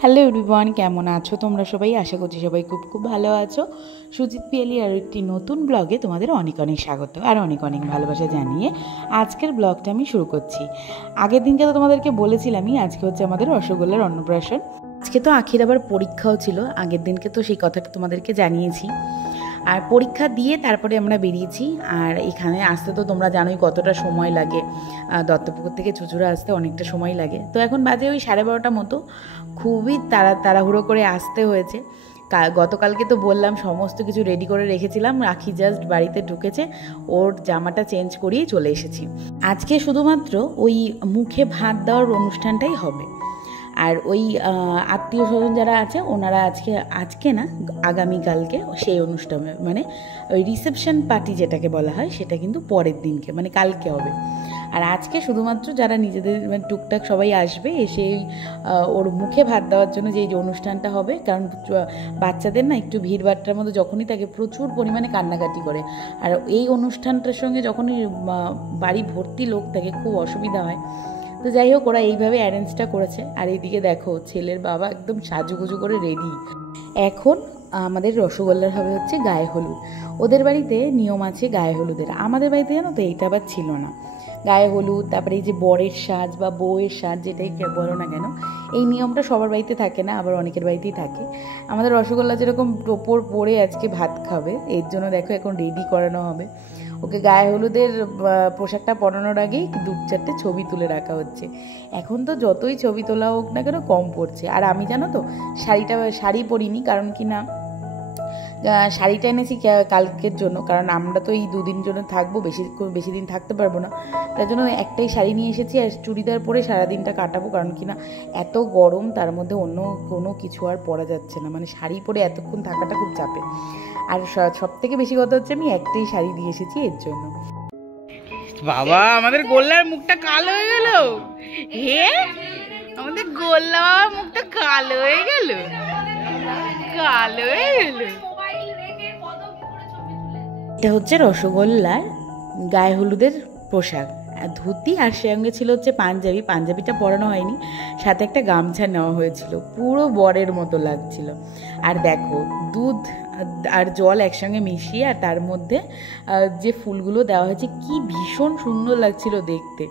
Hello everyone, কেমন আছো তোমরা সবাই? আশা করছি সবাই খুব খুব ভালো আছো। সুজিত পিয়ালির আর একটি নতুন ব্লগে তোমাদের অনেক অনেক স্বাগত আর অনেক অনেক ভালোবাসা জানিয়ে আজকের ব্লগটা আমি শুরু করছি। আগের দিনকে তো তোমাদেরকে বলেছিলামই আজকে হচ্ছে আমাদের রসগোল্লার অন্নপ্রাশন। আজকে তো আখির আবার পরীক্ষাও ছিল, আগের দিনকে তো সেই কথাটা তোমাদেরকে জানিয়েছি। আর পরীক্ষা দিয়ে তারপরে আমরা বেরিয়েছি। আর এখানে আসতে তো তোমরা জানোই কতটা সময় লাগে, দত্তপুকুর থেকে চুচুড়া আসতে অনেকটা সময় লাগে। তো এখন বাজে ওই 12:30 মতো, খুবই তাড়াহুড়ো করে আসতে হয়েছে। গতকালকে তো বললাম সমস্ত কিছু রেডি করে রেখেছিলাম, রাখি জাস্ট বাড়িতে ঢুকেছে, ওর জামাটা চেঞ্জ করিয়ে চলে এসেছি। আজকে শুধুমাত্র ওই মুখে ভাত দেওয়ার অনুষ্ঠানটাই হবে। আর ওই আত্মীয় স্বজন যারা আছে ওনারা আজকে না আগামীকালকে সেই অনুষ্ঠানে, মানে ওই রিসেপশন পার্টি যেটাকে বলা হয় সেটা কিন্তু পরের দিনকে মানে কালকে হবে। আর আজকে শুধুমাত্র যারা নিজেদের মানে টুকটাক সবাই আসবে, এসে ওর মুখে ভাত দেওয়ার জন্য যে অনুষ্ঠানটা হবে। কারণ বাচ্চাদের না একটু ভিড়ভাট্টার মধ্যে যখনই থাকে প্রচুর পরিমাণে কান্নাকাটি করে, আর এই অনুষ্ঠানটার সঙ্গে যখনই বাড়ি ভর্তি লোক থাকে খুব অসুবিধা হয়। তো যাই হোক, ওরা এইভাবে অ্যারেঞ্জটা করেছে। আর এইদিকে দেখো ছেলের বাবা একদম সাজুগুজু করে রেডি। এখন আমাদের রসগোল্লার হবে হচ্ছে গায়ে হলুদ। ওদের বাড়িতে নিয়ম আছে গায়ে হলুদের, আমাদের বাড়িতে জানো তো এইটা আবার ছিল না। গায়ে হলুদ, তারপরে এই যে বরের সাজ বা বউয়ের সাজ যেটাই বলো না কেন, এই নিয়মটা সবার বাড়িতে থাকে না, আবার অনেকের বাড়িতেই থাকে। আমাদের রসগোল্লা যেরকম টোপর পরে আজকে ভাত খাবে, এর জন্য দেখো এখন রেডি করানো হবে। ওকে গায়ে হলুদের পোশাকটা পরানোর আগেই 2-4টে ছবি তুলে রাখা হচ্ছে। এখন তো যতই ছবি তোলা হোক না কেন কম পড়ছে। আর আমি জানো তো শাড়ি পরিনি, কারণ কি না শাড়িটা এনেছি কালকের জন্য, কারণ আমরা তো এই 2 দিন জন্য থাকবো, বেশি দিন থাকতে পারবো না। তার জন্য একটাই শাড়ি নিয়ে এসেছি আর চুড়িদার পরে সারাদিনটা কাটাবো। কারণ কি না এত গরম, তার মধ্যে অন্য কোনো কিছু আর পরা যাচ্ছে না, মানে শাড়ি পরে এতক্ষণ থাকাটা খুব চাপে। আর সব থেকে বেশি কথা হচ্ছে আমি একটাই শাড়ি দিয়ে এসেছি এর জন্য। বাবা আমাদের গোল্লার মুখটা কালো হয়ে গেল। হে আমাদের গোল্লা মুখটা কালো হয়ে গেল, কালো হয়ে গেল। এটা হচ্ছে রসগোল্লার গায়ে হলুদের পোশাক, ধুতি আর সঙ্গে ছিল হচ্ছে পাঞ্জাবিটা পরানো হয়নি, সাথে একটা গামছা নেওয়া হয়েছিল, পুরো বরের মতো লাগছিল। আর দেখো দুধ আর জল একসঙ্গে মিশিয়ে আর তার মধ্যে যে ফুলগুলো দেওয়া হয়েছে কি ভীষণ সুন্দর লাগছিল দেখতে।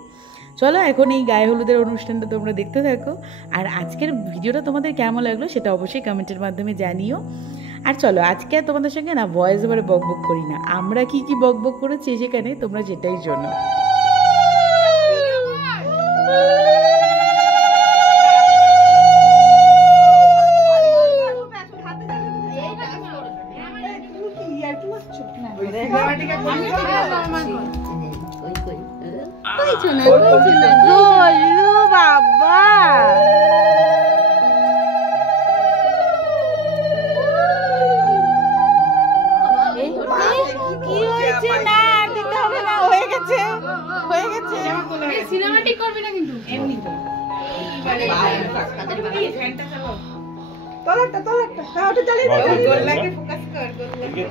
চলো এখন এই গায়ে হলুদের অনুষ্ঠানটা তোমরা দেখতে থাকো। আর আজকের ভিডিওটা তোমাদের কেমন লাগলো সেটা অবশ্যই কমেন্টের মাধ্যমে জানিও। আর চলো আজকে আর তোমাদের সঙ্গে না ভয়েস ওভারে বকবক করি না, আমরা কি কি বকবক করেছি সেখানে তোমরা সেটাই শোনো। বাবা কি হয়েছে? না দিতে হবে না, হয়ে গেছে হয়ে গেছে। সিনেমাটিক করবি না কিন্তু এমনি তো তোলাটা ওটা চালিয়ে দাও, গোল্লাকে ফোকাস কর, গোল্লাকে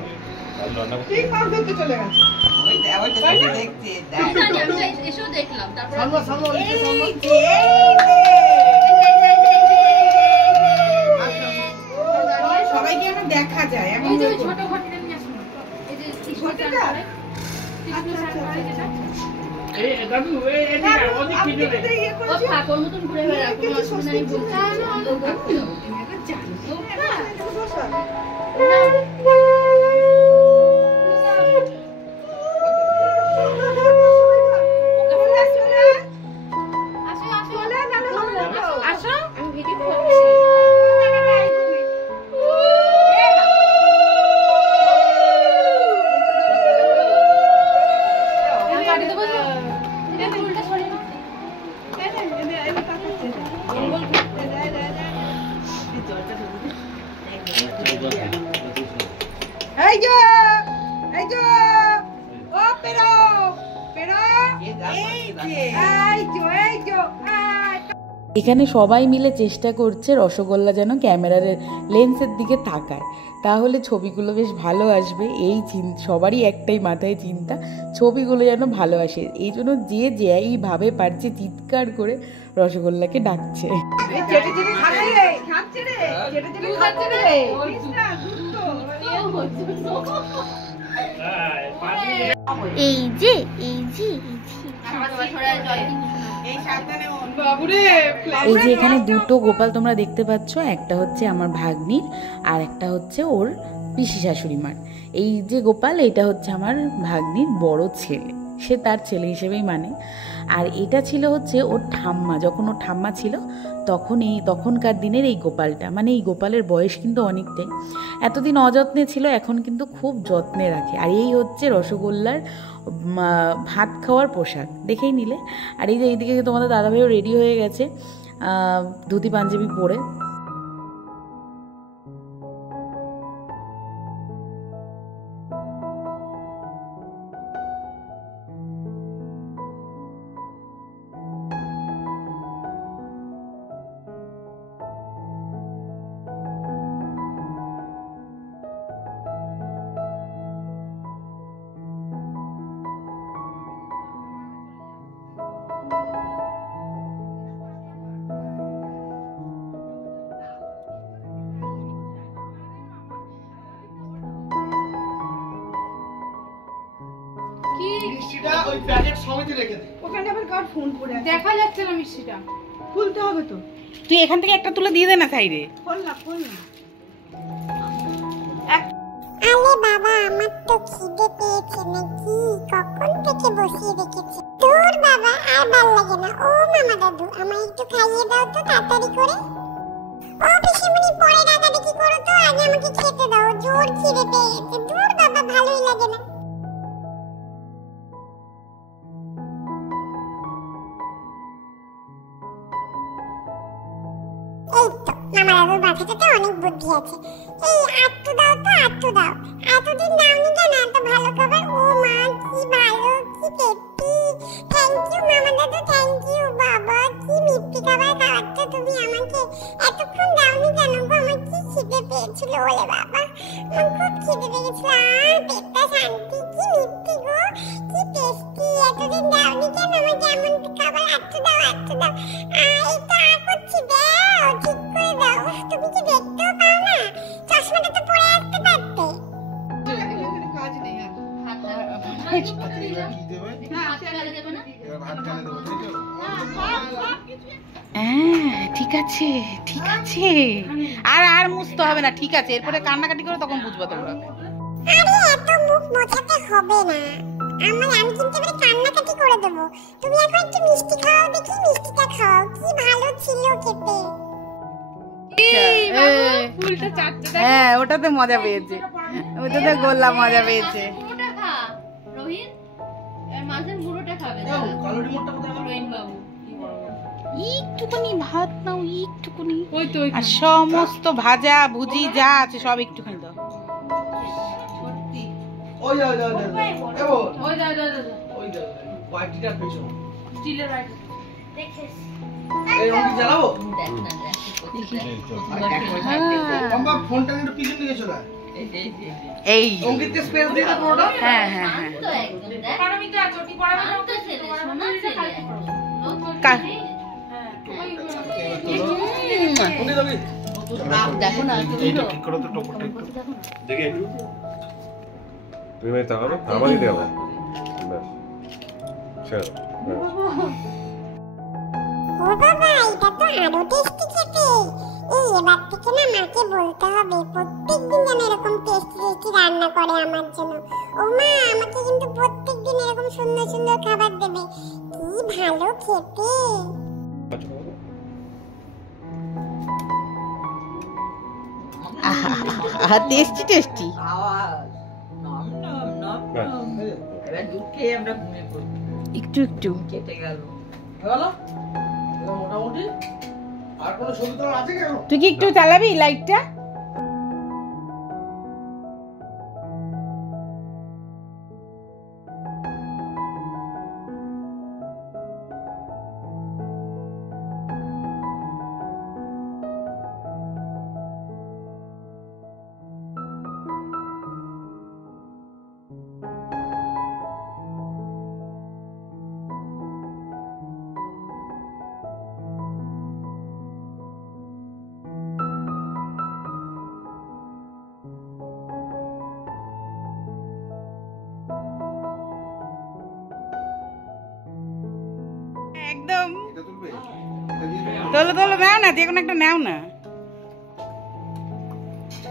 ঠিক মার ধরতে চলে গেছে। ওই দেখতে আমি এসেও দেখলাম, তারপর সবাইকে আমরা দেখা যায় এমন ছোট ঘটনা নিয়ে আসুন। এই যে ঘটনা এই দাদু এটা অনেক কিছু নেই, ও ঠাকুর মতন ঘুরে বেড়া কোনো অসুবিধা নেই বলছি। এটা জানতো না এখানে সবাই মিলে চেষ্টা করছে রসগোল্লা যেন ক্যামেরার লেন্সের দিকে তাকায়, তাহলে ছবিগুলো বেশ ভালো আসবে। এই সবারই একটাই মাথায় চিন্তা, ছবিগুলো যেন ভালো আসে। এই জন্য যে যেইভাবে পারছে চিৎকার করে রসগোল্লাকে ডাকছে। এই যে এখানে দুটো গোপাল তোমরা দেখতে পাচ্ছ, একটা হচ্ছে আমার ভাগ্নির আর একটা হচ্ছে ওর পিসি শাশুড়ি মার। এই যে গোপাল, এটা হচ্ছে আমার ভাগ্নির বড় ছেলে, সে তার ছেলে হিসেবেই মানে। আর এটা ছিল হচ্ছে ওর ঠাম্মা, যখন ওর ঠাম্মা ছিল তখনকার দিনের এই গোপালটা, মানে এই গোপালের বয়স কিন্তু অনেকটাই। এতদিন অযত্নে ছিল, এখন কিন্তু খুব যত্নে রাখে। আর এই হচ্ছে রসগোল্লার ভাত খাওয়ার পোশাক, দেখেই নিলে। আর এই যে এইদিকে তোমাদের দাদাভাইও রেডি হয়ে গেছে ধুতি পাঞ্জাবি পরে। মিষ্টিটা ওই প্যাকেট সমেত রেখে দে। ওখানে আবার কার ফোন করে আছে? দেখা যাচ্ছে না মিষ্টিটা। খুলতে হবে তো। তুই এখান থেকে একটা তুলে দিয়ে দে না সাইডে। খোল না। আরে বাবা, আমার তো খিদে পেয়েছে নাকি, কখন থেকে বসিয়ে রেখেছি। দূর বাবা, আর ভাল লাগে না। ও মামা দাদু, আমায় একটু খাইয়ে দাও তো তাড়াতাড়ি করে। ও পিসিমণি, পরে ডাকাডাকি করো তো, আগে আমাকে খেতে দাও, জোর খিদে পেয়েছে। দূর বাবা, ভালোই লাগে না। এই তো মামা দাদুর মাথাটাতে অনেক বুদ্ধি আছে। এই আটটু দাও তো, আটটু দাও। এতদিন দাওনি কেন এত ভালো খাবার? ও মা, কি ভালো, কি টেস্টি। থ্যাংক ইউ মামা দাদু, থ্যাংক ইউ। বাবা, কি মিষ্টি খাবার খাওয়াচ্ছ তুমি আমাকে। এতক্ষণ দাওনি কেন গো? আমার কি খিদে পেয়েছিল ওলে বাবা, আমার খুব খিদে পেয়েছিল। পেটটা শান্তি, কি মিষ্টি গো, কি টেস্টি। এতদিন দাওনি কেন আমাকে এমন খাবার? আটটু দাও, আটটু দাও। এই তো আর করছি, দাও, ঠিক করে দাও। তুমি কি দেখতেও পাও না? চশমাটা তো পরে আসতে পারতে। কাজ নেই। কি দেবে? ভাত খালে দেবো, তাই তো? হ্যাঁ, ঠিক আছে ঠিক আছে, আর মুছতে হবে না, ঠিক আছে। এরপরে কান্নাকাটি করে তখন বুঝবো তোমরা। আরে এত মুখ মোছাতে হবে না, আমি কিন্তু এবারে কান্নাকাটি করে দেবো। তুমি এখন একটু মিষ্টি খাও দেখি, মিষ্টিটা খাও, কি ভালো ছিল খেতে। ফুলটা চাটতে দেখ। হ্যাঁ, ওটাতে মজা পেয়েছে, ওটাতে গোল্লা মজা পেয়েছে। পুরোটা খা রোহিত, এর মাঝের পুরোটা খাবে ও, কালো রিমোটটা কোথায় গেল? রোহিত বাবু। একটুখানি ভাত নাও, একটুখানি। ওই তো আর সমস্ত ভাজা ভুজি যা আছে সব একটুখানি দাও। ওই যাও, যাও, যাও, যাও। এ ও, ওই দা ওই যাও, বাটিটার পেছনে। স্টিলের রাইট। দেখিস এই রঙটি জ্বালাবো? দেখ না দেখ বাবা, ফোনটা একটু পিছন দিকে চলে আয়। এই রঙটিতে স্পেস দিয়ে দে পুরোটা। হ্যাঁ হ্যাঁ হ্যাঁ, তো একদম দেখ পারমিতা চটি পড়াবে না। তো ছেলে সোনা ছেলে কা- কোনটি যাবি? দেখো না এইটা ঠিক করো তো, টোপরটা একটু দেখে একটু তুমি মানে তাকাবে, আমারই দেওয়া ব্যাস ছেড়ে দাও, ব্যাস। ও বাবা, এটা তো আরো টেস্টি খেতে। এবার থেকে না মাকে বলতে হবে প্রত্যেকদিন যেন এরকম টেস্টি টেস্টি রান্না করে আমার জন্য। ও মা, আমাকে কিন্তু প্রত্যেকদিন এরকম সুন্দর সুন্দর খাবার দেবে, কি ভালো খেতে। Tasty tasty. একটু একটু গেল? মোটামুটি আর কোনো ছবি তোলার আছে কেন? তুই কি একটু চালাবি লাইটটা? তোলো তোলো, নাও না, যে কোনো একটা নাও না।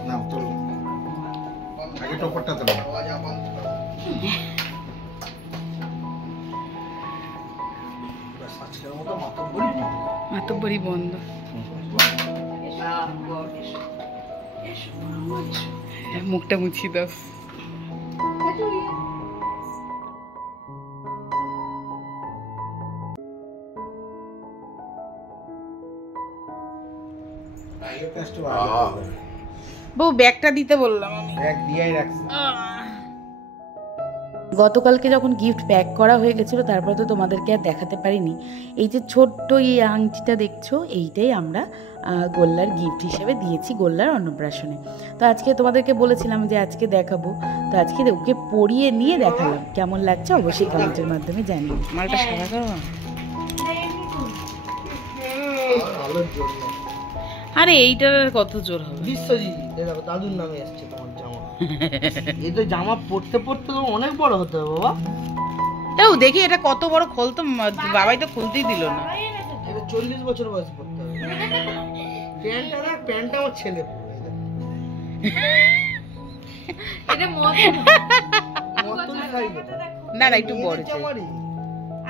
নাও তোলো, আগে টপারটা তোলো। আজকের মতো মাতব্বরি বন্ধ। মুখটা মুছিয়ে দাও। বউ ব্যাগটা দিতে বললাম আমি। ব্যাগ দিয়েই রাখছি। গতকালকে যখন গিফট প্যাক করা হয়ে গেছিলো, তারপর তো তোমাদেরকে আর দেখাতে পারিনি। এই যে ছোট্ট এই আংটিটা দেখছো, এইটাই আমরা গোল্লার গিফট হিসেবে দিয়েছি গোল্লার অন্নপ্রাশনে। তো আজকে তোমাদেরকে বলেছিলাম যে আজকে দেখাবো, তো আজকে ওকে পরিয়ে নিয়ে দেখালাম। কেমন লাগছে অবশ্যই কমেন্টের মাধ্যমে জানিও। মালটা সাদা করো। আলোর জন্য আরে এইটার কত জোর হবে। বিশ্বজিৎ দেখো দাদুর নামে আসছে তোমার জামা। এই তো জামা পরতে পরতে তো অনেক বড় হতে হবে বাবা। তাও দেখি এটা কত বড় খোল, তো বাবাই তো খুলতেই দিল না। এটা 40 বছর বয়স পড়তে হবে। প্যান্টটা দেখ, প্যান্টটা আমার ছেলে পরে। এটা মতন সাইজ। না না, একটু বড় চাই। জামারই।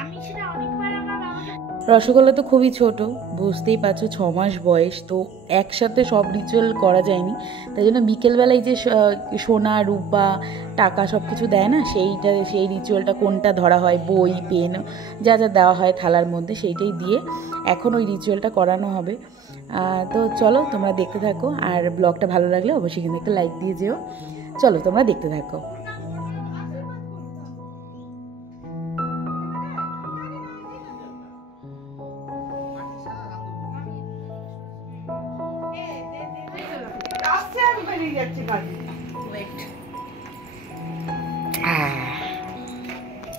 আমি সেটা অনেকবার আমার বাবাকে রসগোল্লা তো খুবই ছোট, বুঝতেই পারছো, 6 মাস বয়স। তো একসাথে সব রিচুয়াল করা যায়নি, তাই জন্য বিকেলবেলায় যে সোনা রূপা টাকা সব কিছু দেয় না, সেই রিচুয়ালটা কোনটা ধরা হয়, বই পেন যা যা দেওয়া হয় থালার মধ্যে, সেইটাই দিয়ে এখন ওই রিচুয়ালটা করানো হবে। তো চলো তোমরা দেখতে থাকো, আর ব্লগটা ভালো লাগলে অবশ্যই কিন্তু একটা লাইক দিয়ে যেও। চলো তোমরা দেখতে থাকো।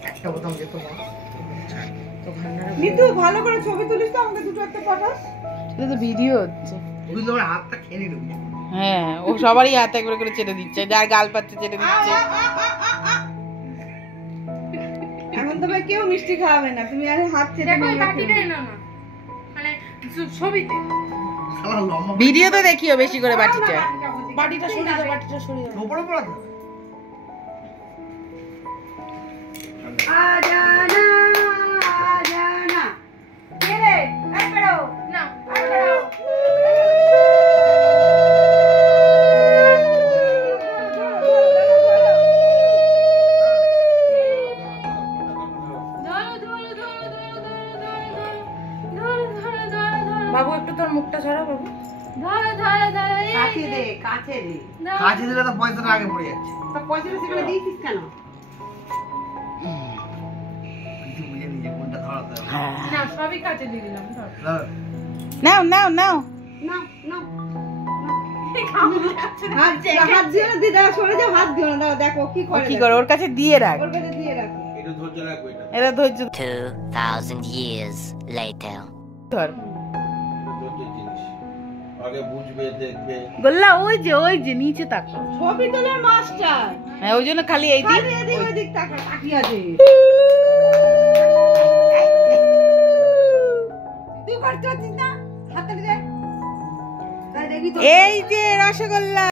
একটা বোতাম যেত না। নিতু ভালো করে ছবি তুলিস তো, আমাকে দুটো একটা পাঠাস। এটা তো ভিডিও হচ্ছে। ওই তোমার হাতটা খেয়ে নিল। হ্যাঁ, ও সবারই হাত একবার করে চেটে দিচ্ছে, যার গাল পাচ্ছে চেটে দিচ্ছে। এখন তো ভাই কেউ মিষ্টি খাওয়াবে না, তুমি আর হাত চেটে দেখো এই নোংরা বাটিটা খেও। এলো না, মানে ছবিতে শালা লম্বা ভিডিওতে দেখিও বেশি করে বাটিটা। বাটিটা সরিয়ে দাও, বাটিটা সরিয়ে দাও। উপরে পড়া তো। আজানা আজানা কে রে এই বেরো না আর বেরো। বাবু একটু তোর মুখটা ছড়া বাবু। কাছে দে, কাছে দে। কাজে দিলে তো পয়সাটা আগে পড়ে যাচ্ছে। তা পয়সাটা সেখানে দিয়েছিস কেন? কিছু বুঝে নিজে কোনটা ধরাতে হবে। না সবই কাটে দিয়ে দিলাম ধর। ধর। নাও নাও নাও। না না হাত দিও না দিদা, সরে যাও, হাত দিও না। দাও দেখো কি ও করে। কি করে, ওর কাছে দিয়ে রাখ। ওর কাছে দিয়ে রাখো। একটু ধৈর্য রাখবো এটা। এটা ধৈর্য 2000 years later. ধর। ধৈর্য জিনিস। আগে বুঝবে, দেখবে। গোল্লা ওই যে নিচে তাকা। ছবি তোলার মাস্টার। হ্যাঁ, ওই জন্য খালি এই দিক। খালি এদিক ওদিক তাকিয়ে আছে। তুই করতে পারছিস না? হাতটা দে। তাই দেখবি তো। এই যে রসগোল্লা।